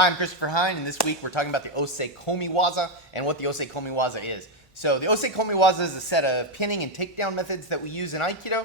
Hi, I'm Christopher Hine, and this week we're talking about the Osei Komiwaza and what the Osei Komiwaza is. So the Osei Komiwaza is a set of pinning and takedown methods that we use in Aikido.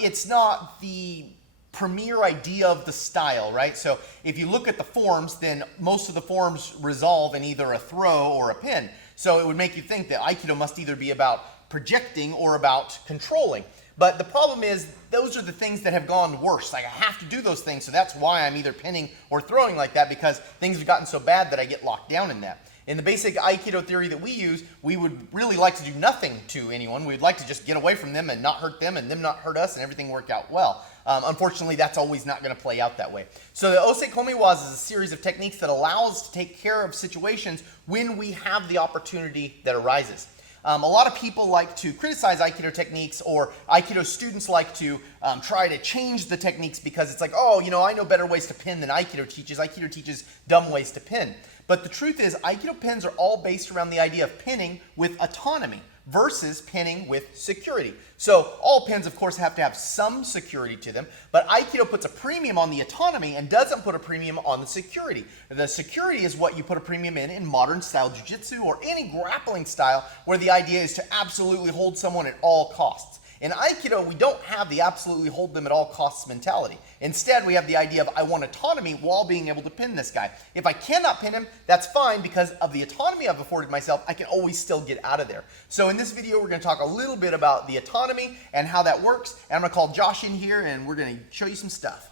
It's not the premier idea of the style, right? So if you look at the forms, then most of the forms resolve in either a throw or a pin. So it would make you think that Aikido must either be about projecting or about controlling. But the problem is, those are the things that have gone worse. Like, I have to do those things, so that's why I'm either pinning or throwing like that, because things have gotten so bad that I get locked down in that. In the basic Aikido theory that we use, we would really like to do nothing to anyone. We'd like to just get away from them and not hurt them and them not hurt us and everything work out well. Unfortunately, that's always not going to play out that way. So the Osei Komiwaza is a series of techniques that allow us to take care of situations when we have the opportunity that arises. A lot of people like to criticize Aikido techniques, or Aikido students like to try to change the techniques because it's like, oh, you know, I know better ways to pin than Aikido teaches. Aikido teaches dumb ways to pin. But the truth is, Aikido pins are all based around the idea of pinning with autonomy versus pinning with security. So all pins, of course, have to have some security to them, but Aikido puts a premium on the autonomy and doesn't put a premium on the security. The security is what you put a premium in modern style jiu-jitsu or any grappling style where the idea is to absolutely hold someone at all costs. In Aikido, we don't have the absolutely hold them at all costs mentality. Instead, we have the idea of I want autonomy while being able to pin this guy. If I cannot pin him, that's fine, because of the autonomy I've afforded myself, I can always still get out of there. So in this video, we're going to talk a little bit about the autonomy and how that works. And I'm going to call Josh in here and we're going to show you some stuff.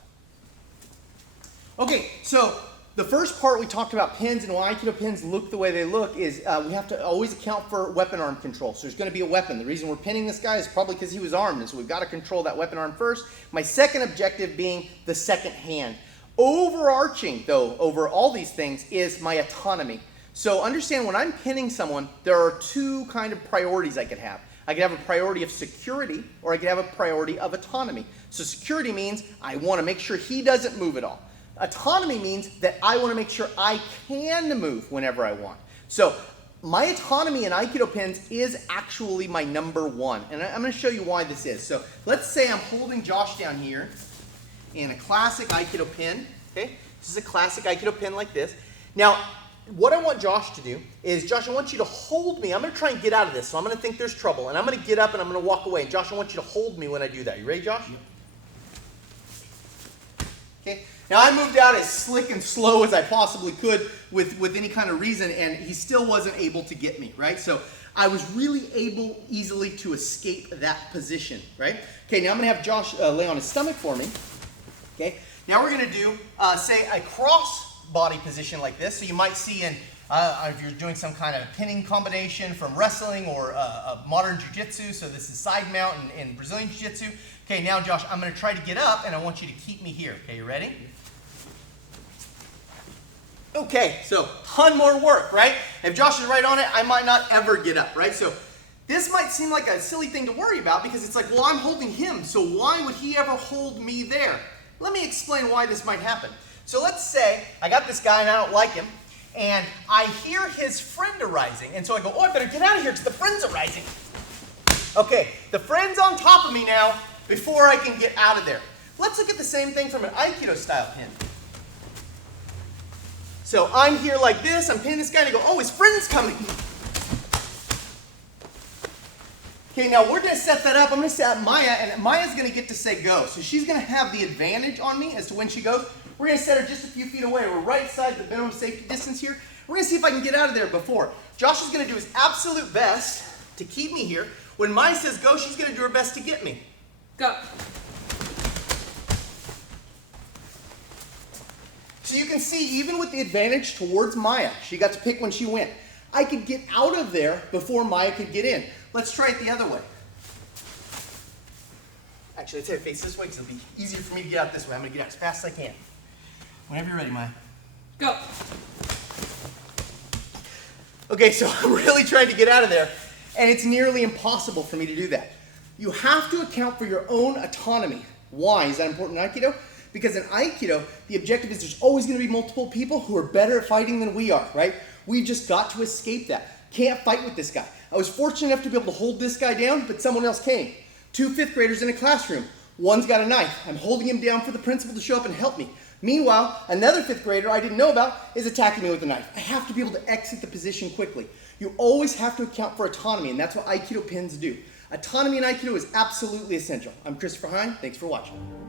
Okay, so the first part we talked about pins and why Aikido pins look the way they look is we have to always account for weapon arm control. So there's going to be a weapon. The reason we're pinning this guy is probably because he was armed, and so we've got to control that weapon arm first. My second objective being the second hand. Overarching, though, over all these things is my autonomy. So understand, when I'm pinning someone, there are two kind of priorities I could have. I could have a priority of security, or I could have a priority of autonomy. So security means I want to make sure he doesn't move at all. Autonomy means that I want to make sure I can move whenever I want. So my autonomy in Aikido pins is actually my number one. And I'm going to show you why this is. So let's say I'm holding Josh down here in a classic Aikido pin. Okay, this is a classic Aikido pin like this. Now, what I want Josh to do is, Josh, I want you to hold me. I'm going to try and get out of this. So I'm going to think there's trouble. And I'm going to get up and I'm going to walk away. And Josh, I want you to hold me when I do that. You ready, Josh? Yep. Okay. Now, I moved out as slick and slow as I possibly could with any kind of reason, and he still wasn't able to get me, right? So I was really able easily to escape that position, right? Okay, now I'm going to have Josh lay on his stomach for me. Okay, now we're going to do, say, a cross body position like this. So you might see in, if you're doing some kind of pinning combination from wrestling or a modern jiu-jitsu, so this is side mount in Brazilian jiu-jitsu. Okay, now Josh, I'm going to try to get up, and I want you to keep me here. Okay, you ready? Okay, so ton more work, right? If Josh is right on it, I might not ever get up, right? So this might seem like a silly thing to worry about, because it's like, well, I'm holding him, so why would he ever hold me there? Let me explain why this might happen. So let's say I got this guy and I don't like him, and I hear his friend arising, and so I go, oh, I better get out of here because the friend's arising. Okay, the friend's on top of me now before I can get out of there. Let's look at the same thing from an Aikido style pin. So I'm here like this, I'm pinning this guy, and I go, oh, his friend's coming. Okay, now we're going to set that up. I'm going to set up Maya, and Maya's going to get to say go. So she's going to have the advantage on me as to when she goes. We're going to set her just a few feet away. We're right side the minimum safety distance here. We're going to see if I can get out of there before. Josh is going to do his absolute best to keep me here. When Maya says go, she's going to do her best to get me. Go. So you can see, even with the advantage towards Maya, she got to pick when she went, I could get out of there before Maya could get in. Let's try it the other way. Actually, let's have it face this way because it'll be easier for me to get out this way. I'm going to get out as fast as I can. Whenever you're ready, Maya. Go. Okay, so I'm really trying to get out of there, and it's nearly impossible for me to do that. You have to account for your own autonomy. Why is that important in Aikido? Because in Aikido, the objective is there's always going to be multiple people who are better at fighting than we are, right? We've just got to escape that. Can't fight with this guy. I was fortunate enough to be able to hold this guy down, but someone else came. 2 fifth graders in a classroom. One's got a knife. I'm holding him down for the principal to show up and help me. Meanwhile, another fifth grader I didn't know about is attacking me with a knife. I have to be able to exit the position quickly. You always have to account for autonomy, and that's what Aikido pins do. Autonomy in Aikido is absolutely essential. I'm Christopher Hine. Thanks for watching.